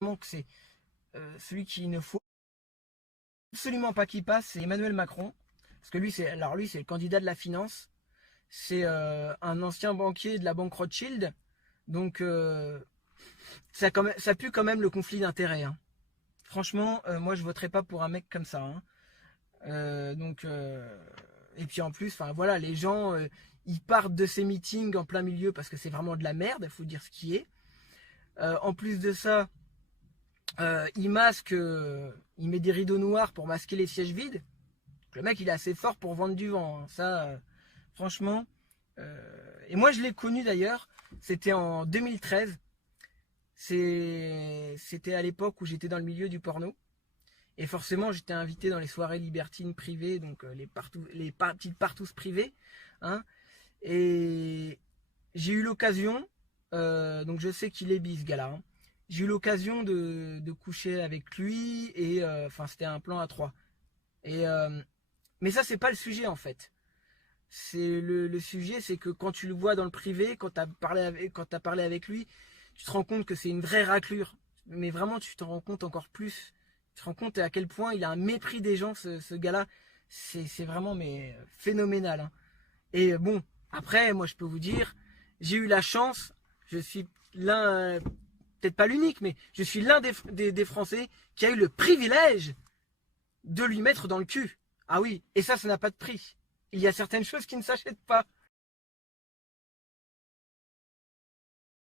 que c'est celui qu'il ne faut absolument pas qu'il passe, c'est Emmanuel Macron. Parce que lui, c'est le candidat de la finance. C'est un ancien banquier de la banque Rothschild. Donc, ça pue quand même le conflit d'intérêts, hein. Franchement, moi, je voterai pas pour un mec comme ça, hein. Donc, et puis en plus, enfin voilà, les gens, ils partent de ces meetings en plein milieu parce que c'est vraiment de la merde, il faut dire ce qui est. En plus de ça, il masque, il met des rideaux noirs pour masquer les sièges vides. Le mec, il est assez fort pour vendre du vent, hein. Ça, franchement. Et moi, je l'ai connu d'ailleurs. C'était en 2013. C'était à l'époque où j'étais dans le milieu du porno. Et forcément, j'étais invité dans les soirées libertines privées, donc les petites partous privées, hein. Et j'ai eu l'occasion, donc je sais qu'il est bi ce gars-là, hein. J'ai eu l'occasion de coucher avec lui et enfin c'était un plan à trois. Et mais ça c'est pas le sujet en fait. C'est le sujet, c'est que quand tu le vois dans le privé, quand t'as parlé avec lui, tu te rends compte que c'est une vraie raclure. Mais vraiment, tu t'en rends compte encore plus. Tu te rends compte à quel point il a un mépris des gens, ce gars-là. C'est vraiment mais phénoménal, hein. Et bon, après, moi, je peux vous dire, j'ai eu la chance. Je suis l'un, peut-être pas l'unique, mais je suis l'un des Français qui a eu le privilège de lui mettre dans le cul. Ah oui, et ça n'a pas de prix. Il y a certaines choses qui ne s'achètent pas.